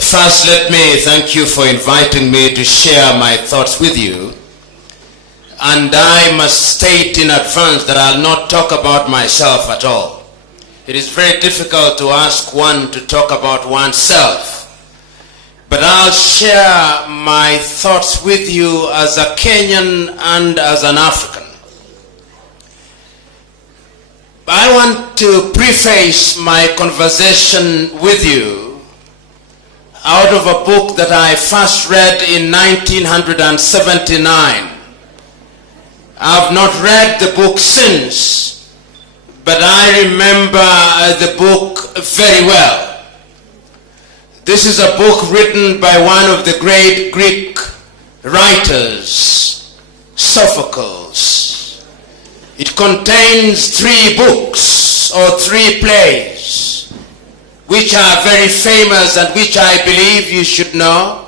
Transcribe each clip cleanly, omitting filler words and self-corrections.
First, let me thank you for inviting me to share my thoughts with you. And I must state in advance that I'll not talk about myself at all. It is very difficult to ask one to talk about oneself. But I'll share my thoughts with you as a Kenyan and as an African. I want to preface my conversation with you out of a book that I first read in 1979. I've not read the book since, but I remember the book very well. This is a book written by one of the great Greek writers, Sophocles. It contains 3 books or 3 plays which are very famous and which I believe you should know.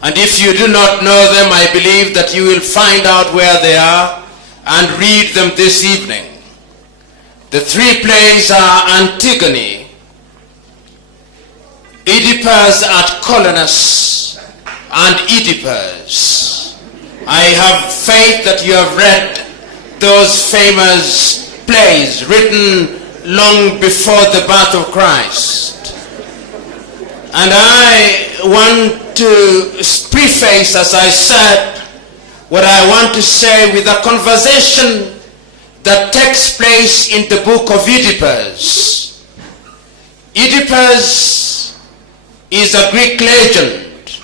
And if you do not know them, I believe that you will find out where they are and read them this evening. The 3 plays are Antigone, Oedipus at Colonus, and Oedipus. I have faith that you have read those famous plays written long before the birth of Christ. And I want to preface, as I said, what I want to say with a conversation that takes place in the book of Oedipus. Oedipus is a Greek legend,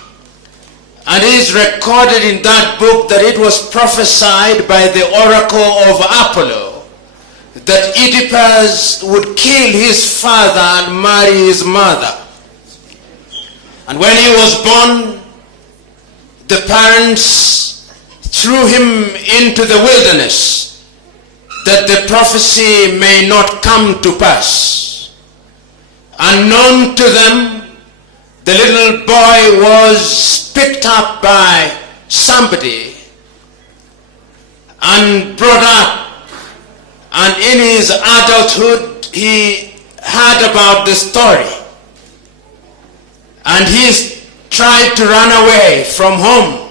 and it is recorded in that book that it was prophesied by the oracle of Apollo that Oedipus would kill his father and marry his mother. And when he was born, the parents threw him into the wilderness that the prophecy may not come to pass. Unknown to them, the little boy was picked up by somebody and brought up, and in his adulthood he heard about the story, and he tried to run away from home.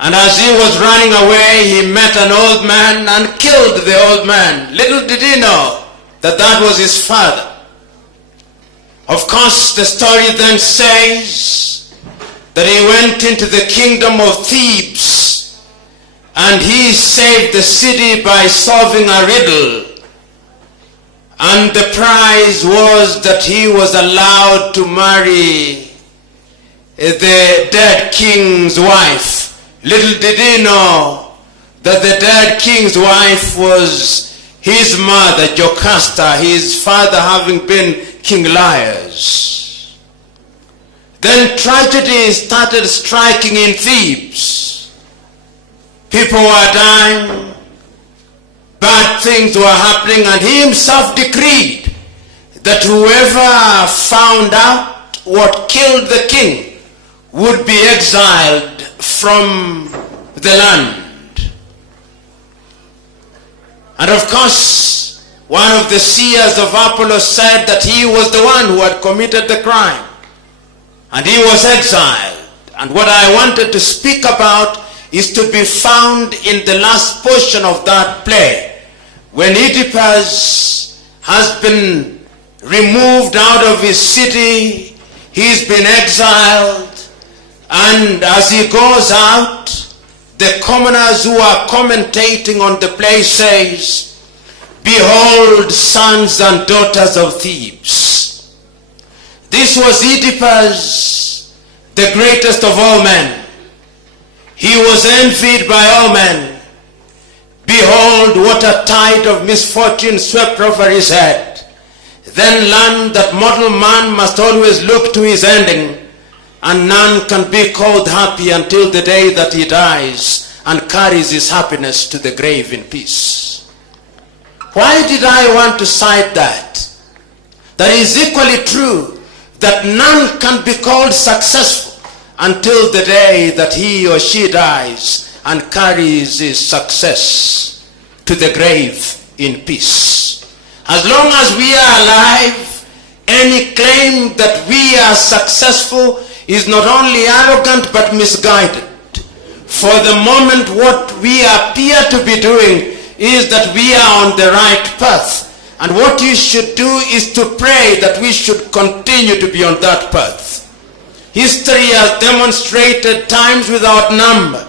And as he was running away, he met an old man and killed the old man. Little did he know that that was his father. Of course, the story then says that he went into the kingdom of Thebes and he saved the city by solving a riddle. And the prize was that he was allowed to marry the dead king's wife. Little did he know that the dead king's wife was his mother, Jocasta, his father having been King Laius. Then tragedy started striking in Thebes. People were dying, bad things were happening, and he himself decreed that whoever found out what killed the king would be exiled from the land. And of course, one of the seers of Apollo said that he was the one who had committed the crime, and he was exiled. And what I wanted to speak about is to be found in the last portion of that play, when Oedipus has been removed out of his city, he's been exiled, and as he goes out, the commoners who are commentating on the play says, "Behold, sons and daughters of Thebes." This was Oedipus, the greatest of all men. He was envied by all men. Behold, what a tide of misfortune swept over his head. Then learn that mortal man must always look to his ending, and none can be called happy until the day that he dies and carries his happiness to the grave in peace. Why did I want to cite that? That is equally true, that none can be called successful until the day that he or she dies and carries his success to the grave in peace. As long as we are alive, any claim that we are successful is not only arrogant but misguided. For the moment, what we appear to be doing is that we are on the right path. And what you should do is to pray that we should continue to be on that path. History has demonstrated times without number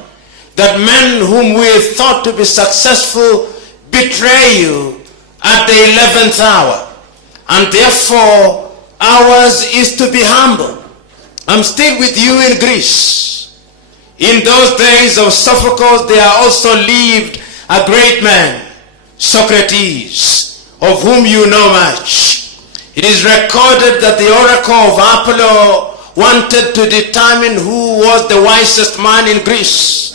that men whom we thought to be successful betray you at the 11th hour. And therefore, ours is to be humble. I'm still with you in Greece. In those days of Sophocles, there also lived a great man, Socrates, of whom you know much. It is recorded that the oracle of Apollo wanted to determine who was the wisest man in Greece.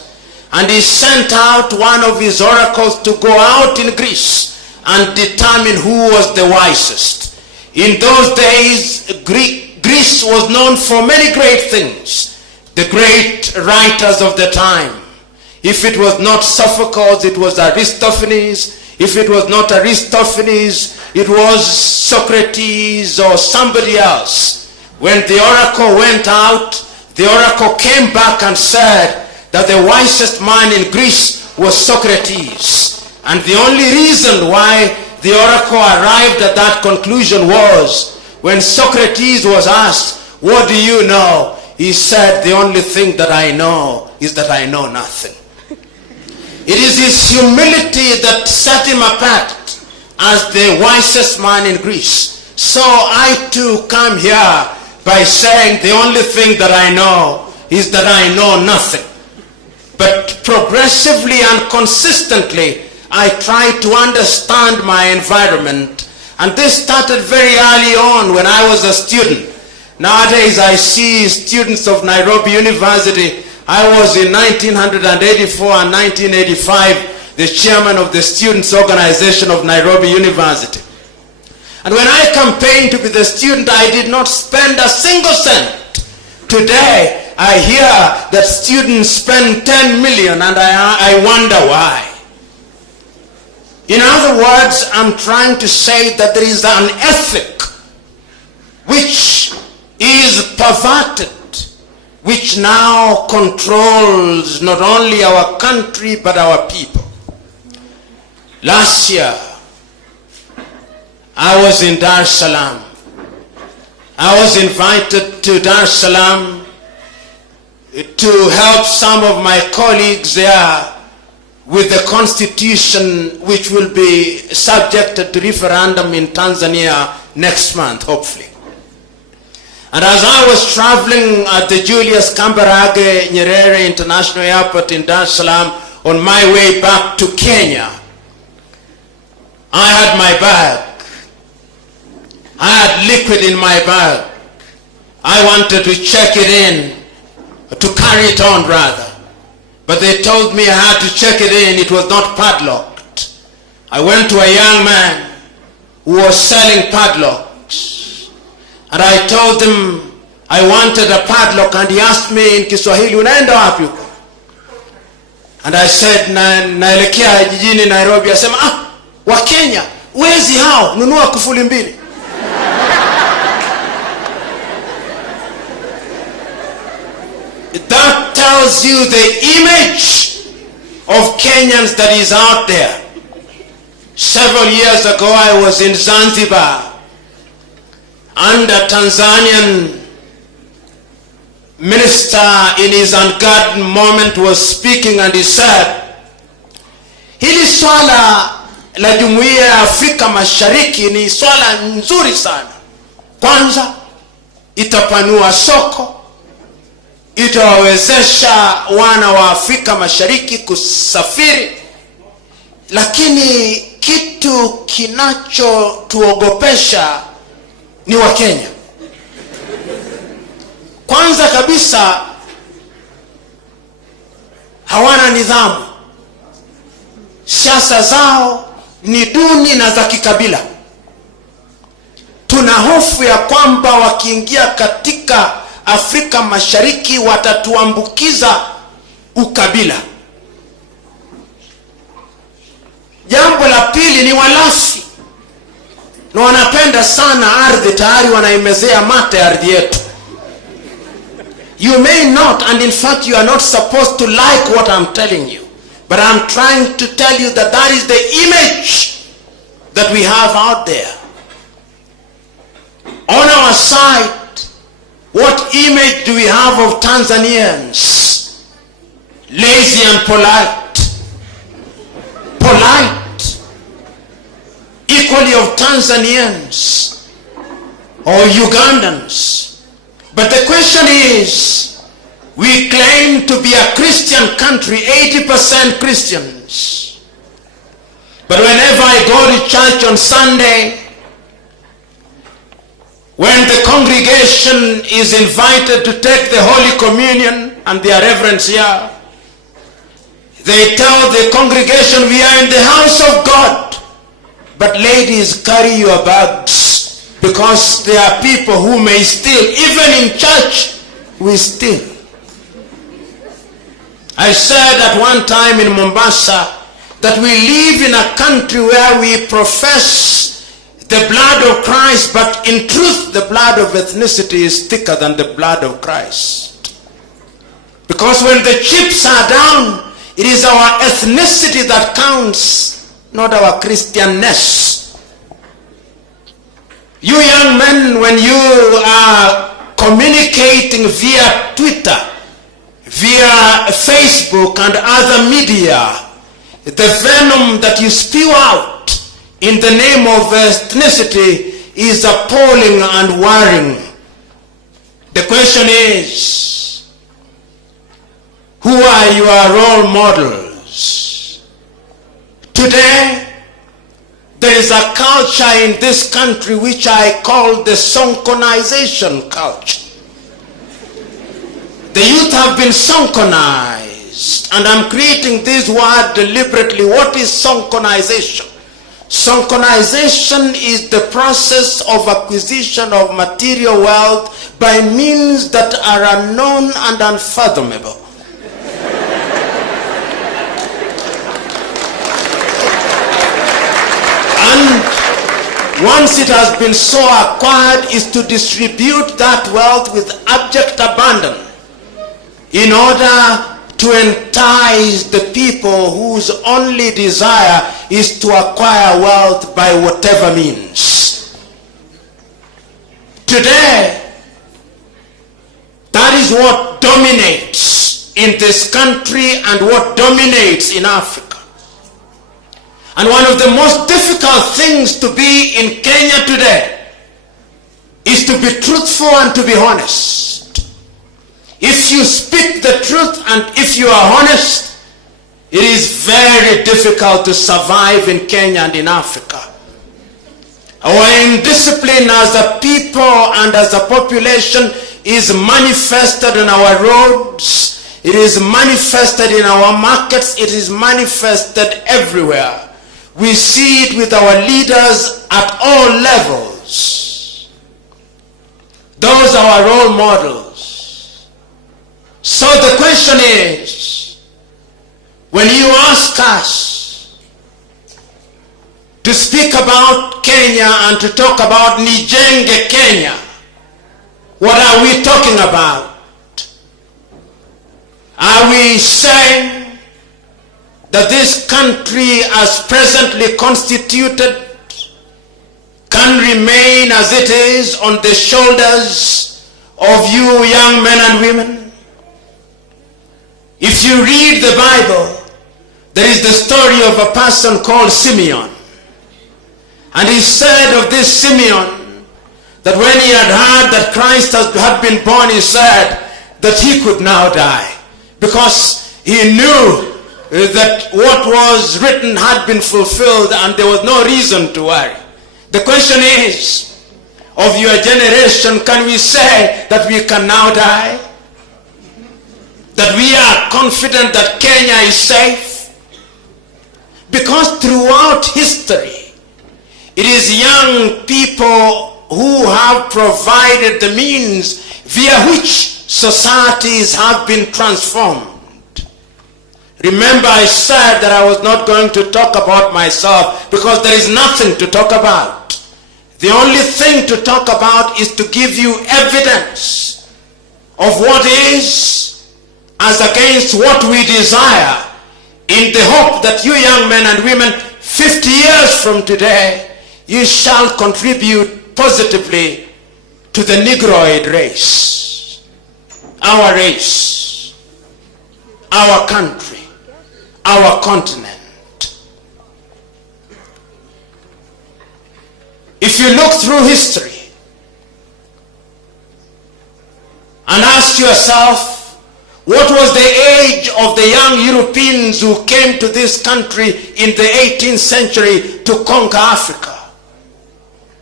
And he sent out one of his oracles to go out in Greece and determine who was the wisest. In those days, Greece was known for many great things. The great writers of the time. If it was not Sophocles, it was Aristophanes. If it was not Aristophanes, it was Socrates or somebody else. When the oracle went out, the oracle came back and said that the wisest man in Greece was Socrates. And the only reason why the oracle arrived at that conclusion was when Socrates was asked, "What do you know?" He said, "The only thing that I know is that I know nothing." It is his humility that set him apart as the wisest man in Greece. So I too come here by saying the only thing that I know is that I know nothing. But progressively and consistently, I try to understand my environment. And this started very early on when I was a student. Nowadays I see students of Nairobi University. I was in 1984 and 1985 the chairman of the Students' Organization of Nairobi University. And when I campaigned to be the student, I did not spend a single cent. Today, I hear that students spend 10 million and I wonder why. In other words, I'm trying to say that there is an ethic which is perverted, which now controls not only our country but our people. Last year, I was in Dar es Salaam. I was invited to Dar es Salaam to help some of my colleagues there with the constitution which will be subjected to referendum in Tanzania next month, hopefully. And as I was traveling at the Julius Kambarage Nyerere International Airport in Dar es Salaam on my way back to Kenya, I had my bag. I had liquid in my bag. I wanted to check it in, to carry it on rather. But they told me I had to check it in. It was not padlocked. I went to a young man who was selling padlocks. And I told him I wanted a padlock, and he asked me in Kiswahili, "Unaenda wapi huko?" And I said, naelekea jijini Nairobi. Asema, wa Kenya, wezi hao, nunua kufuli mbili. That tells you the image of Kenyans that is out there. Several years ago, I was in Zanzibar, and a Tanzanian minister in his unguarded moment was speaking, and he said, hili swala la Jumuiya ya Afrika Mashariki ni swala nzuri sana. Kwanza, itapanua soko, itawawezesha wana wa Afrika Mashariki kusafiri, lakini kitu kinachotuogopesha ni wa Kenya. Kwanza kabisa, hawana nidhamu. Siasa zao ni duni na za kikabila. Tuna hofu ya kwamba wakiingia katika Afrika Mashariki watatuambukiza ukabila. Jambo la pili ni walafi. na wanapenda sana ardhi, tayari wanaimezea mate ardhi yetu. You may not, and in fact you are not supposed to like what I'm telling you, but I'm trying to tell you that that is the image that we have out there. On our side, what image do we have of Tanzanians? Lazy and polite. Polite. Equally of Tanzanians or Ugandans. But the question is, we claim to be a Christian country, 80% Christians. But whenever I go to church on Sunday, when the congregation is invited to take the Holy Communion, and their reverends here, they tell the congregation, we are in the house of God. But ladies, carry your bags, because there are people who may steal. Even in church, we steal. I said at one time in Mombasa that we live in a country where we profess the blood of Christ, but in truth the blood of ethnicity is thicker than the blood of Christ. Because when the chips are down, it is our ethnicity that counts, not our Christianness. You young men, when you are communicating via Twitter, via Facebook and other media, the venom that you spew out in the name of ethnicity is appalling and worrying. The question is, who are your role models? Today, there is a culture in this country which I call the Sonkonization culture. The youth have been Sonkonized, and I'm creating this word deliberately. What is Sonkonization? Sonkonization is the process of acquisition of material wealth by means that are unknown and unfathomable. And once it has been so acquired, is to distribute that wealth with abject abandon in order to entice the people whose only desire is to acquire wealth by whatever means. Today, that is what dominates in this country and what dominates in Africa. And one of the most difficult things to be in Kenya today is to be truthful and to be honest. If you speak the truth and if you are honest, it is very difficult to survive in Kenya and in Africa. Our indiscipline as a people and as a population is manifested in our roads, it is manifested in our markets, it is manifested everywhere. We see it with our leaders at all levels. Those are our role models. So the question is, when you ask us to speak about Kenya and to talk about Nijenge Kenya, what are we talking about? Are we saying that this country as presently constituted can remain as it is on the shoulders of you young men and women? If you read the Bible, there is the story of a person called Simeon. And he said of this Simeon that when he had heard that Christ had been born, he said that he could now die, because he knew that what was written had been fulfilled and there was no reason to worry. The question is, of your generation, can we say that we can now die? That we are confident that Kenya is safe? Because throughout history, it is young people who have provided the means via which societies have been transformed. Remember, I said that I was not going to talk about myself because there is nothing to talk about. The only thing to talk about is to give you evidence of what is as against what we desire, in the hope that you young men and women 50 years from today, you shall contribute positively to the Negroid race, our country, our continent. If you look through history and ask yourself, what was the age of the young Europeans who came to this country in the 18th century to conquer Africa?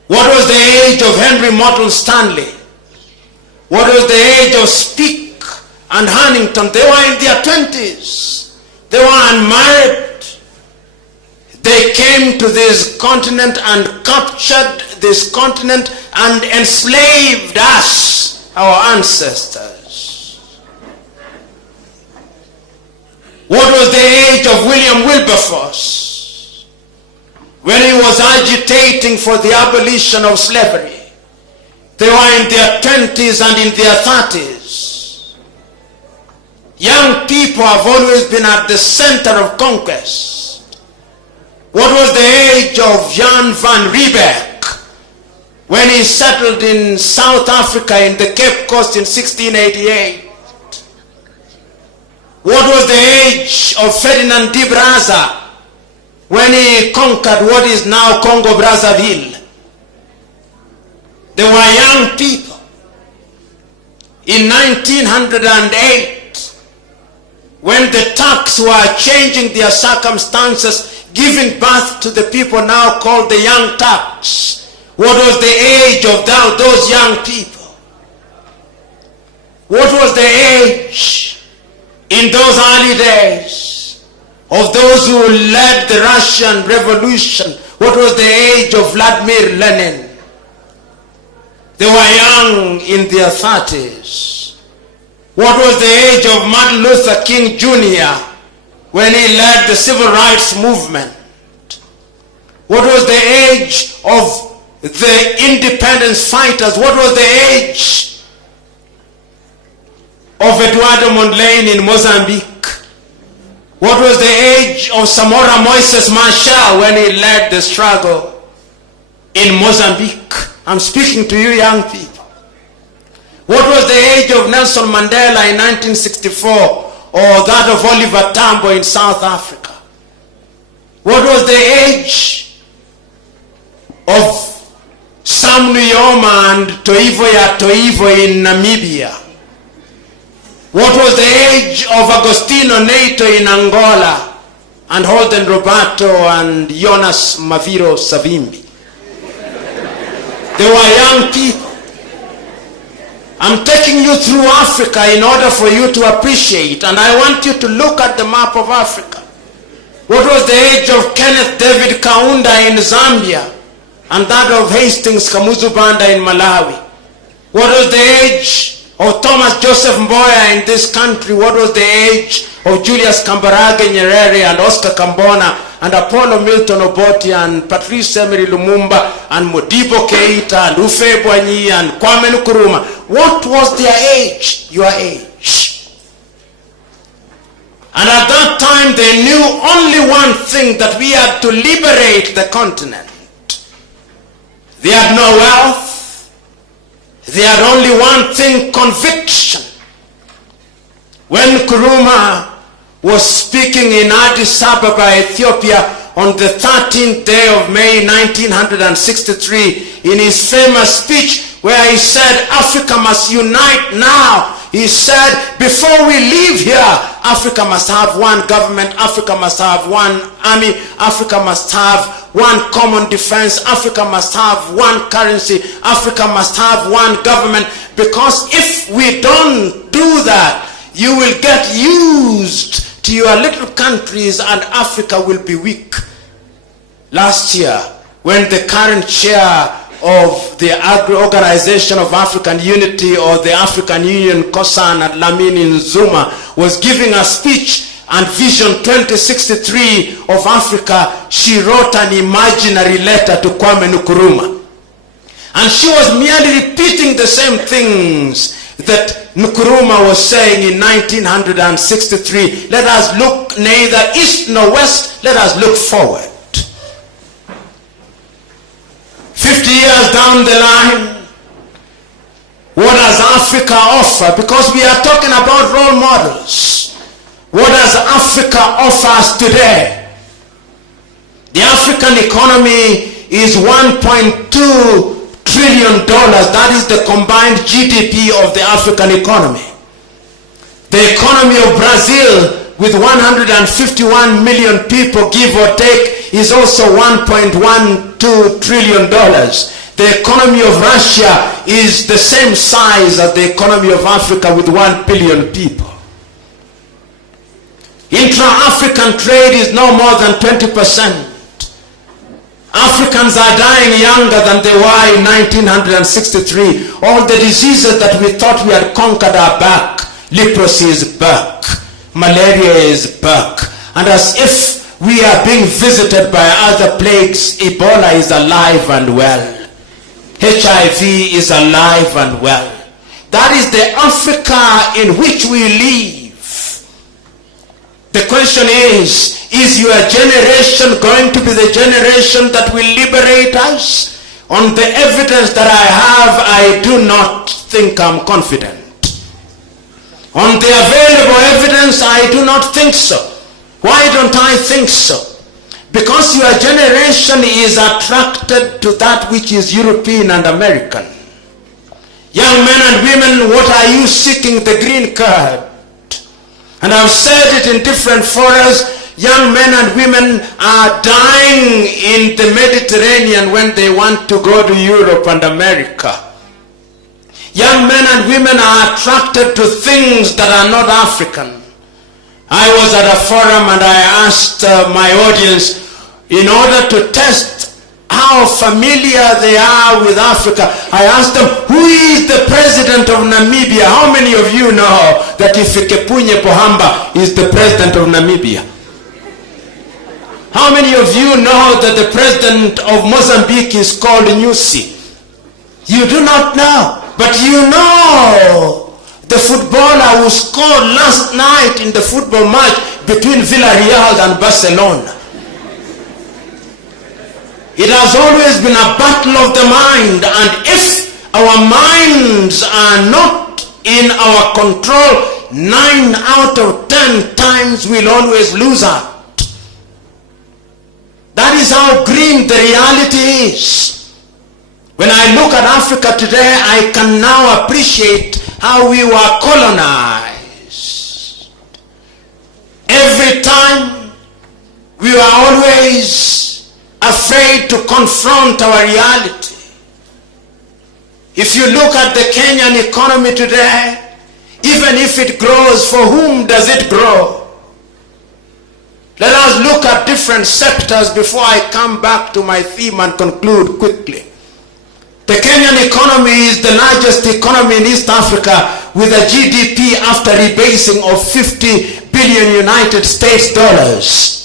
What was the age of Henry Morton Stanley? What was the age of Speke and Huntington? They were in their 20s. They were unmarried. They came to this continent and captured this continent and enslaved us, our ancestors. What was the age of William Wilberforce when he was agitating for the abolition of slavery? They were in their 20s and in their 30s. Young people have always been at the center of conquest. What was the age of Jan van Riebeeck when he settled in South Africa in the Cape Coast in 1688? What was the age of Ferdinand de Braza when he conquered what is now Congo Brazzaville? They were young people. In 1908, when the Turks were changing their circumstances, giving birth to the people now called the Young Turks, what was the age of those young people? What was the age in those early days of those who led the Russian Revolution? What was the age of Vladimir Lenin? They were young in their 30s. What was the age of Martin Luther King Jr. when he led the civil rights movement? What was the age of the independence fighters? What was the age of Eduardo Mondlane in Mozambique? What was the age of Samora Moises Machel when he led the struggle in Mozambique? I'm speaking to you young people. What was the age of Nelson Mandela in 1964, or that of Oliver Tambo in South Africa? What was the age of Sam Nujoma and Toivo ya Toivo in Namibia? What was the age of Agostino Neto in Angola and Holden Roberto and Jonas Maviro Savimbi? They were young people. I'm taking you through Africa in order for you to appreciate, and I want you to look at the map of Africa. What was the age of Kenneth David Kaunda in Zambia and that of Hastings Kamuzu Banda in Malawi? What was the age of Thomas Joseph Mboya in this country? What was the age of Julius Kambarage Nyerere and Oscar Kambona and Apollo Milton Obote and Patrice Emery Lumumba and Modibo Keita and Ufe Boigny and Kwame Nkrumah? What was their age? Your age. And at that time they knew only one thing, that we had to liberate the continent. They had no wealth. They had only one thing, conviction. When Nkrumah was speaking in Addis Ababa, Ethiopia, on the 13th day of May 1963, in his famous speech where he said, Africa must unite now. He said, before we leave here, Africa must have one government, Africa must have one army, Africa must have one common defense, Africa must have one currency, Africa must have one government, because if we don't do that, you will get used to your little countries and Africa will be weak. Last year, when the current chair of the Organization of African Unity, or the African Union, Kosan Dlamini Nzuma, was giving a speech and Vision 2063 of Africa, she wrote an imaginary letter to Kwame Nkrumah. And she was merely repeating the same things that Nkrumah was saying in 1963. Let us look neither east nor west, let us look forward. 50 years down the line, what does Africa offer? Because we are talking about role models. What does Africa offer us today? The African economy is $1.2 trillion. That is the combined GDP of the African economy. The economy of Brazil, with 151 million people, give or take, is also $1.12 trillion. The economy of Russia is the same size as the economy of Africa, with 1 billion people. Intra-African trade is no more than 20%. Africans are dying younger than they were in 1963. All the diseases that we thought we had conquered are back. Leprosy is back. Malaria is back. And as if we are being visited by other plagues, Ebola is alive and well. HIV is alive and well. That is the Africa in which we live. The question is your generation going to be the generation that will liberate us? On the evidence that I have, I do not think I'm confident. On the available evidence, I do not think so. Why don't I think so? Because your generation is attracted to that which is European and American. Young men and women, what are you seeking? The green card. And I've said it in different forums. Young men and women are dying in the Mediterranean when they want to go to Europe and America. Young men and women are attracted to things that are not African. I was at a forum and I asked my audience, in order to test how familiar they are with Africa, I asked them, who is the president of Namibia? How many of you know that Hifikepunye Pohamba is the president of Namibia? How many of you know that the president of Mozambique is called Nyusi? You do not know, but you know the footballer who scored last night in the football match between Villarreal and Barcelona. It has always been a battle of the mind, and if our minds are not in our control, 9 out of 10 times we'll always lose out. That is how grim the reality is. When I look at Africa today, I can now appreciate how we were colonized. Every time we were always afraid to confront our reality. If you look at the Kenyan economy today, even if it grows, for whom does it grow? Let us look at different sectors before I come back to my theme and conclude quickly. The Kenyan economy is the largest economy in East Africa, with a GDP after rebasing of 50 billion United States dollars.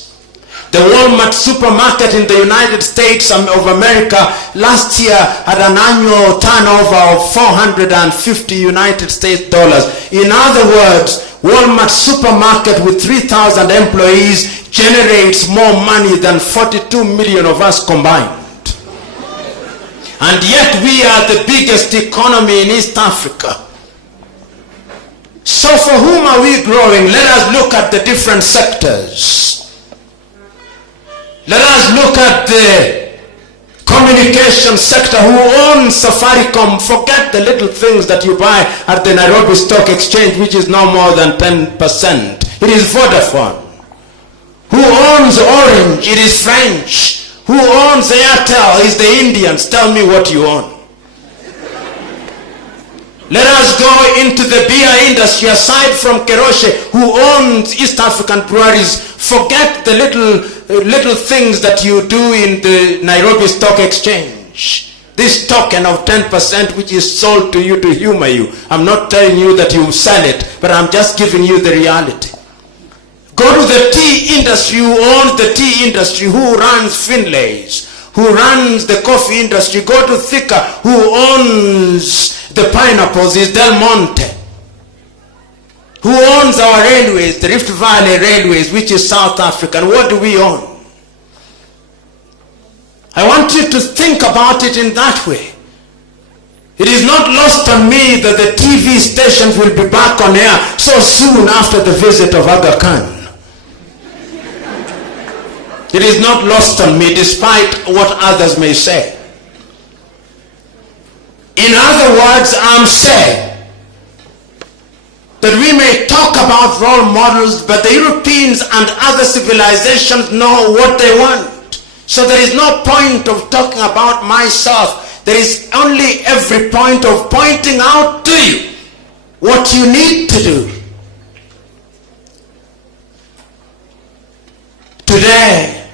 The Walmart supermarket in the United States of America last year had an annual turnover of 450 United States dollars. In other words, Walmart supermarket with 3,000 employees generates more money than 42 million of us combined. And yet we are the biggest economy in East Africa. So for whom are we growing? Let us look at the different sectors. Let us look at the communication sector. Who owns Safaricom? Forget the little things that you buy at the Nairobi Stock Exchange, which is no more than 10%. It is Vodafone. Who owns Orange? It is French. Who owns Airtel? It's the Indians. Tell me what you own. Let us go into the beer industry. Aside from Keroshe, who owns East African breweries, forget the little things that you do in the Nairobi Stock Exchange. This token of 10% which is sold to you to humor you. I'm not telling you that you sell it, but I'm just giving you the reality. Go to the tea industry. Who owns the tea industry? Who runs Finlay's? who runs the coffee industry. Go to Thika, who owns the pineapples, is Del Monte. Who owns our railways, the Rift Valley Railways, which is South African? What do we own? I want you to think about it in that way. It is not lost on me that the TV stations will be back on air so soon after the visit of Aga Khan. It is not lost on me despite what others may say. In other words, I'm saying that we may talk about role models, but the Europeans and other civilizations know what they want. So there is no point of talking about myself. There is only every point of pointing out to you what you need to do. Today,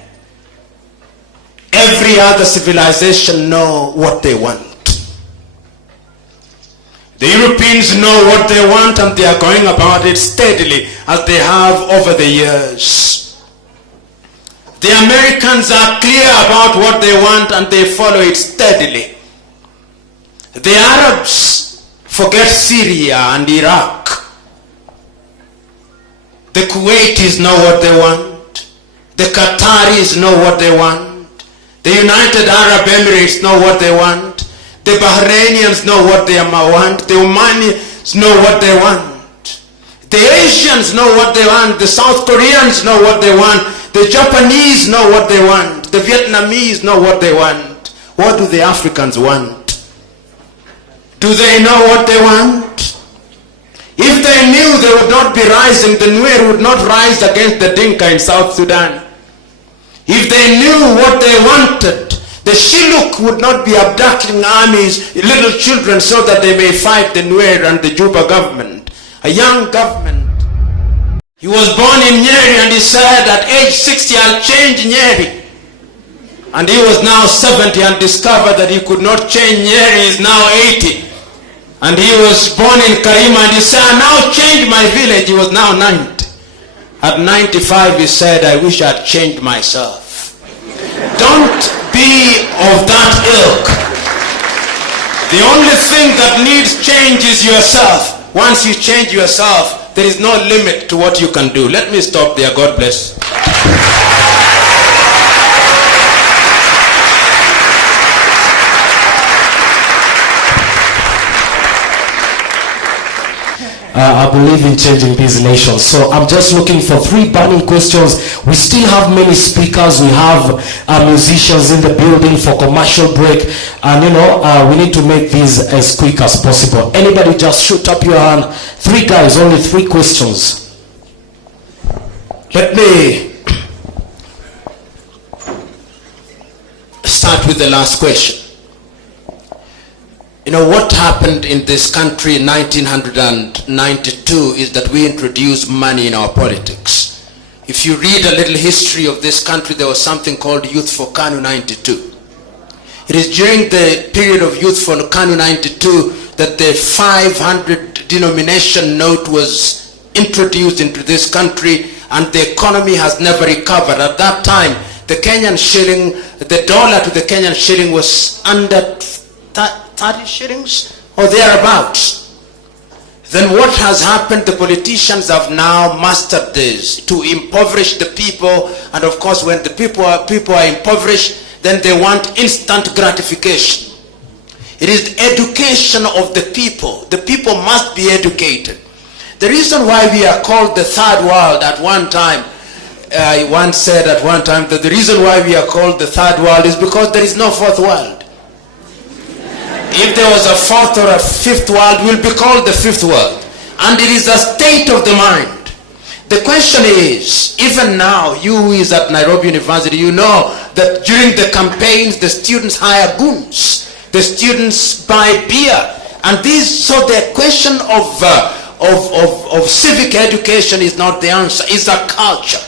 every other civilization know what they want. The Europeans know what they want, and they are going about it steadily as they have over the years. The Americans are clear about what they want, and they follow it steadily. The Arabs forget Syria and Iraq. The Kuwaitis know what they want. The Qataris know what they want. The United Arab Emirates know what they want. The Bahrainians know what they want. The Omanians know what they want. The Asians know what they want. The South Koreans know what they want. The Japanese know what they want. The Vietnamese know what they want. What do the Africans want? Do they know what they want? If they knew they would not be rising, the Nuer would not rise against the Dinka in South Sudan. If they knew what they wanted, the Shilluk would not be abducting armies, little children, so that they may fight the Nuer and the Juba government. A young government. He was born in Nyeri, and he said at age 60, I'll change Nyeri. And he was now 70 and discovered that he could not change Nyeri. He is now 80. And he was born in Karima, and he said, I now change my village. He was now 90. At 95, he said, I wish I'd changed myself. Don't be of that ilk. The only thing that needs change is yourself. Once you change yourself, there is no limit to what you can do. Let me stop there. God bless. I believe in changing these nations. So I'm just looking for 3 burning questions. We still have many speakers. We have musicians in the building for commercial break. And we need to make these as quick as possible. Anybody just shoot up your hand. 3 guys, only 3 questions. Let me start with the last question. What happened in this country in 1992 is that we introduced money in our politics. If you read a little history of this country, there was something called Youth for KANU 92. It is during the period of Youth for KANU 92 that the 500 denomination note was introduced into this country, and the economy has never recovered. At that time, the Kenyan shilling, the dollar to the Kenyan shilling was under 30 shillings or thereabouts. Then what has happened? The politicians have now mastered this to impoverish the people, and of course when the people are impoverished, then they want instant gratification. It is the education of the people. The people must be educated. The reason why we are called the third world at one time, I once said at one time that the reason why we are called the third world is because there is no fourth world. If there was a fourth or a fifth world, we'll be called the fifth world. And it is a state of the mind. The question is, even now, you who is at Nairobi University, you know that during the campaigns, the students hire goons. The students buy beer. And so the question of civic education is not the answer, it's a culture.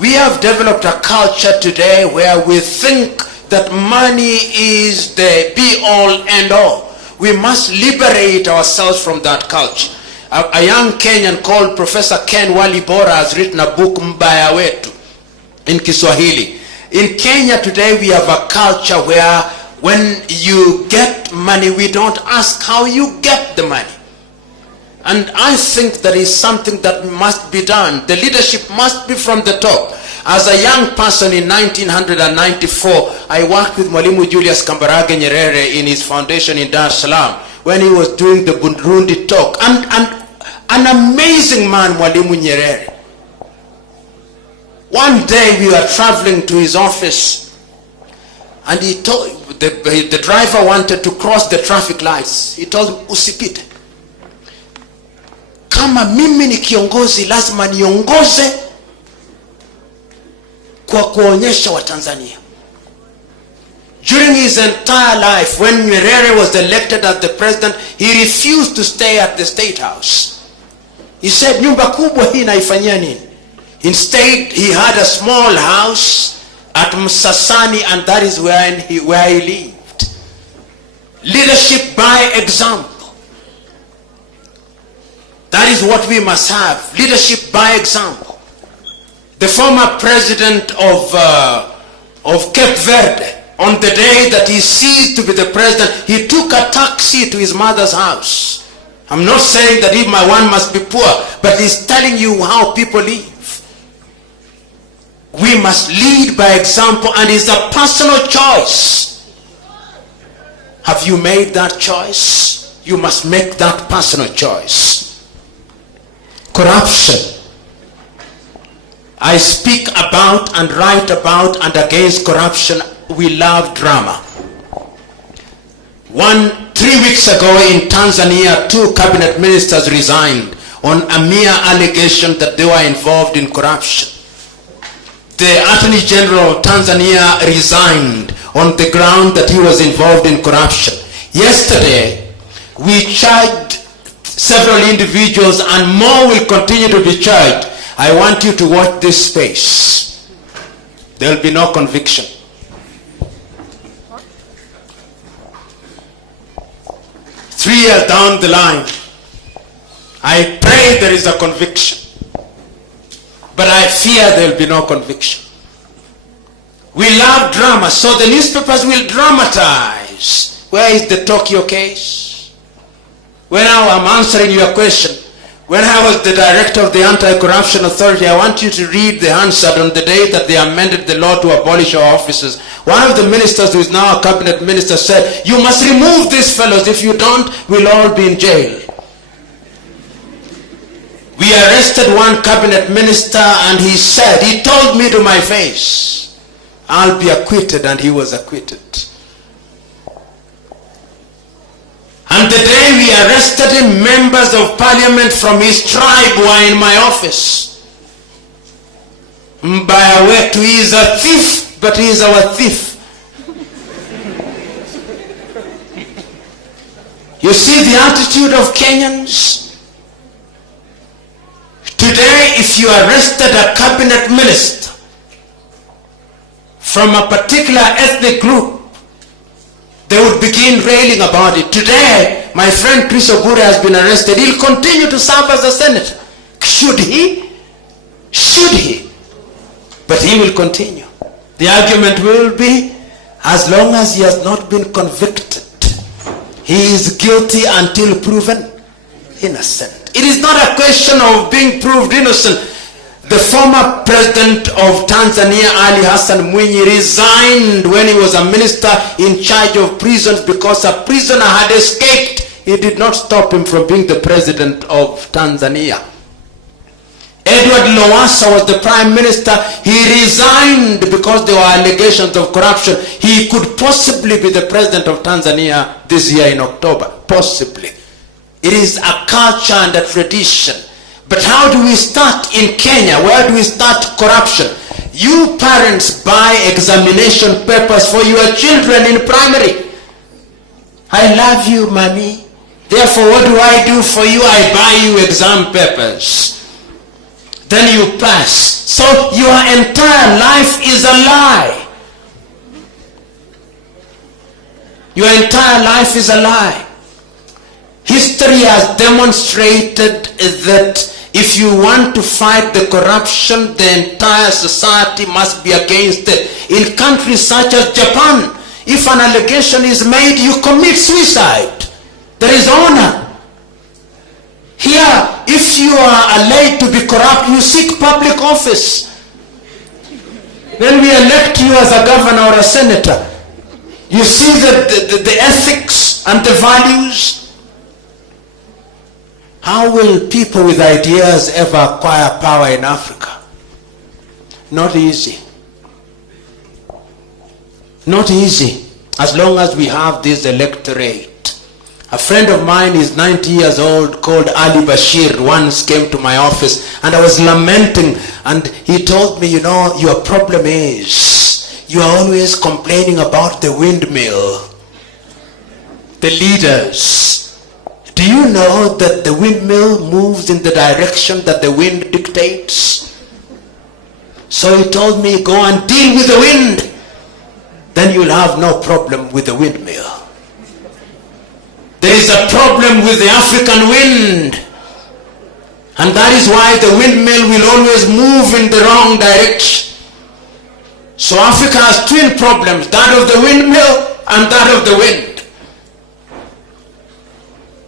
We have developed a culture today where we think that money is the be-all, end-all. We must liberate ourselves from that culture. A young Kenyan called Professor Ken Walibora has written a book, Mbaya Wetu, in Kiswahili. In Kenya today, we have a culture where when you get money, we don't ask how you get the money. And I think that is something that must be done. The leadership must be from the top. As a young person in 1994, I worked with Mwalimu Julius Kambarage Nyerere in his foundation in Dar es Salaam when he was doing the Burundi talk. And an amazing man, Mwalimu Nyerere. One day we were traveling to his office, and he told the driver wanted to cross the traffic lights. He told him, usipite. Kama mimi ni kiongozi, lazima niongoze kwa kuonyesha wa Tanzania. During his entire life, when Nyerere was elected as the president, he refused to stay at the State House. He said, nyumba kubwa hii naifanyia nini? Instead, he had a small house at Msasani, and that is where he lived. Leadership by example. That is what we must have. Leadership by example. The former president of Cape Verde, on the day that he ceased to be the president, he took a taxi to his mother's house. I'm not saying that one must be poor, but he's telling you how people live. We must lead by example, and it's a personal choice. Have you made that choice? You must make that personal choice. Corruption. I speak about and write about and against corruption. We love drama. 3 weeks ago in Tanzania, 2 cabinet ministers resigned on a mere allegation that they were involved in corruption. The Attorney General of Tanzania resigned on the ground that he was involved in corruption. Yesterday, we charged several individuals, and more will continue to be charged. I want you to watch this space. There will be no conviction. Three years down the line, I pray there is a conviction. But I fear there will be no conviction. We love drama, so the newspapers will dramatize. Where is the Tokyo case? When I'm answering your question, when I was the director of the Anti-Corruption Authority, I want you to read the answer on the day that they amended the law to abolish our offices. One of the ministers, who is now a cabinet minister, said, you must remove these fellows. If you don't, we'll all be in jail. We arrested one cabinet minister, and he told me to my face, I'll be acquitted, and he was acquitted. And the day we arrested him, members of parliament from his tribe were in my office. Mbayawetu, he is a thief, but he is our thief. You see the attitude of Kenyans? Today, if you arrested a cabinet minister from a particular ethnic group, they would begin railing about it. Today, my friend Chris Ogure has been arrested. He'll continue to serve as a senator. Should he? Should he? But he will continue. The argument will be, as long as he has not been convicted, he is guilty until proven innocent. It is not a question of being proved innocent. The former president of Tanzania, Ali Hassan Mwinyi, resigned when he was a minister in charge of prisons because a prisoner had escaped. It did not stop him from being the president of Tanzania. Edward Lowassa was the prime minister. He resigned because there were allegations of corruption. He could possibly be the president of Tanzania this year in October. Possibly. It is a culture and a tradition. But how do we start in Kenya? Where do we start corruption? You parents buy examination papers for your children in primary. I love you, mommy. Therefore, what do I do for you? I buy you exam papers. Then you pass. So your entire life is a lie. Your entire life is a lie. History has demonstrated that If you want to fight the corruption, the entire society must be against it. In countries such as Japan, if an allegation is made, you commit suicide. There is honor. Here, if you are alleged to be corrupt, you seek public office. When we elect you as a governor or a senator, you see the ethics and the values. How will people with ideas ever acquire power in Africa? Not easy. Not easy, as long as we have this electorate. A friend of mine is 90 years old called Ali Bashir once came to my office and I was lamenting, and he told me, you know, your problem is you are always complaining about the windmill, the leaders. Do you know that the windmill moves in the direction that the wind dictates? So he told me, go and deal with the wind. Then you'll have no problem with the windmill. There is a problem with the African wind. And that is why the windmill will always move in the wrong direction. So Africa has twin problems, that of the windmill and that of the wind.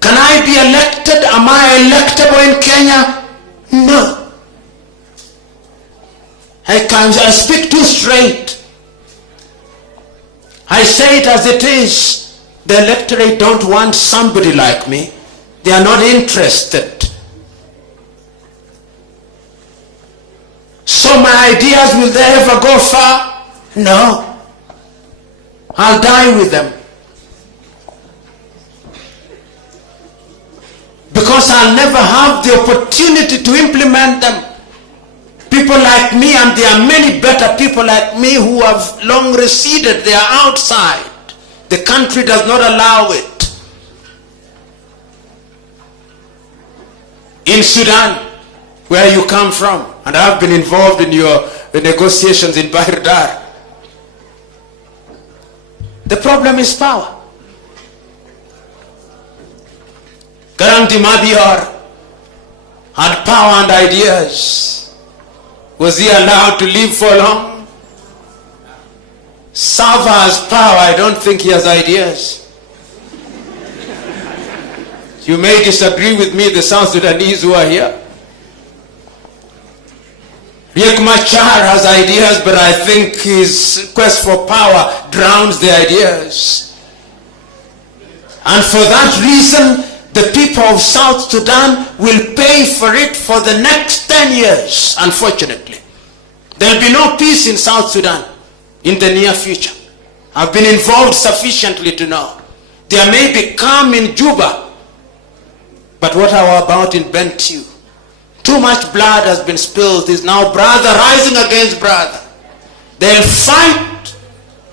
Can I be elected? Am I electable in Kenya? No. I speak too straight. I say it as it is. The electorate don't want somebody like me. They are not interested. So my ideas, will they ever go far? No. I'll die with them. Because I'll never have the opportunity to implement them. People like me, and there are many better people like me who have long receded, they are outside. The country does not allow it. In Sudan, where you come from, and I've been involved in your negotiations in Bahir Dar, the problem is power. Garanti Madior had power and ideas. Was he allowed to live for long? Sava has power, I don't think he has ideas. You may disagree with me, the South Sudanese who are here. Riek Machar has ideas, but I think his quest for power drowns the ideas. And for that reason, the people of South Sudan will pay for it for the next 10 years, unfortunately. There will be no peace in South Sudan in the near future. I've been involved sufficiently to know. There may be calm in Juba, but what about in Bentiu? Too much blood has been spilled. Is now brother rising against brother. They'll fight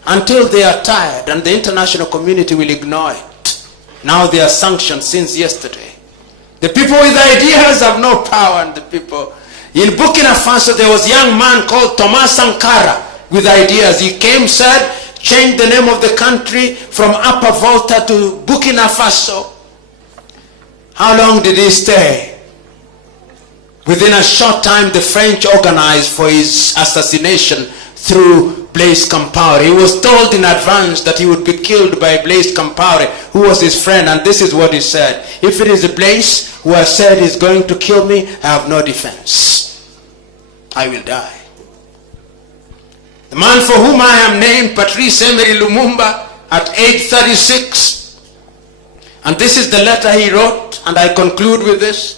until they are tired, and the international community will ignore it. Now they are sanctioned since yesterday. The people with ideas have no power, and the people in Burkina Faso, there was a young man called Thomas Sankara with ideas. He came, said, change the name of the country from Upper Volta to Burkina Faso. How long did he stay? Within a short time, the French organized for his assassination through Blaise Compaoré. He was told in advance that he would be killed by Blaise Compaoré, who was his friend, and this is what he said: if it is Blaise who has said he's going to kill me, I have no defense. I will die. The man for whom I am named, Patrice Emery Lumumba, at age 36, and this is the letter he wrote, and I conclude with this.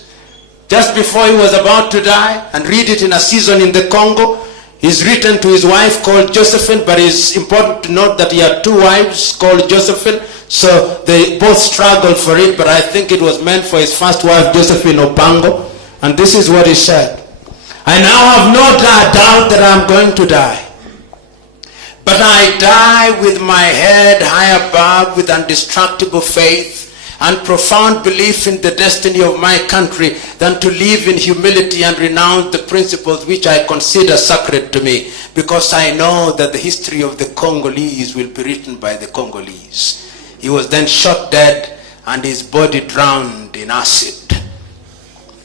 Just before he was about to die, and read it in a season in the Congo, he's written to his wife called Josephine, but it's important to note that he had two wives called Josephine, so they both struggled for it, but I think it was meant for his first wife, Josephine Opango, and this is what he said: I now have no doubt that I'm going to die, but I die with my head high above, with indestructible faith and profound belief in the destiny of my country, than to live in humility and renounce the principles which I consider sacred to me, because I know that the history of the Congolese will be written by the Congolese. He was then shot dead and his body drowned in acid.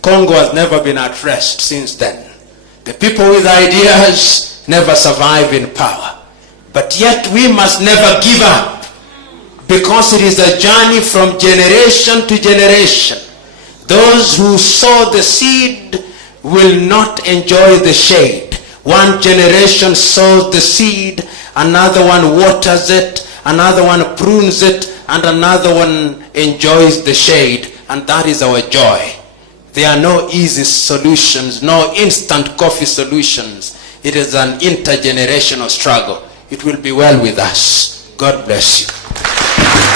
Congo has never been at rest since then. The people with ideas never survive in power. But yet we must never give up, because it is a journey from generation to generation. Those who sow the seed will not enjoy the shade. One generation sows the seed, another one waters it, another one prunes it, and another one enjoys the shade. And that is our joy. There are no easy solutions, no instant coffee solutions. It is an intergenerational struggle. It will be well with us. God bless you.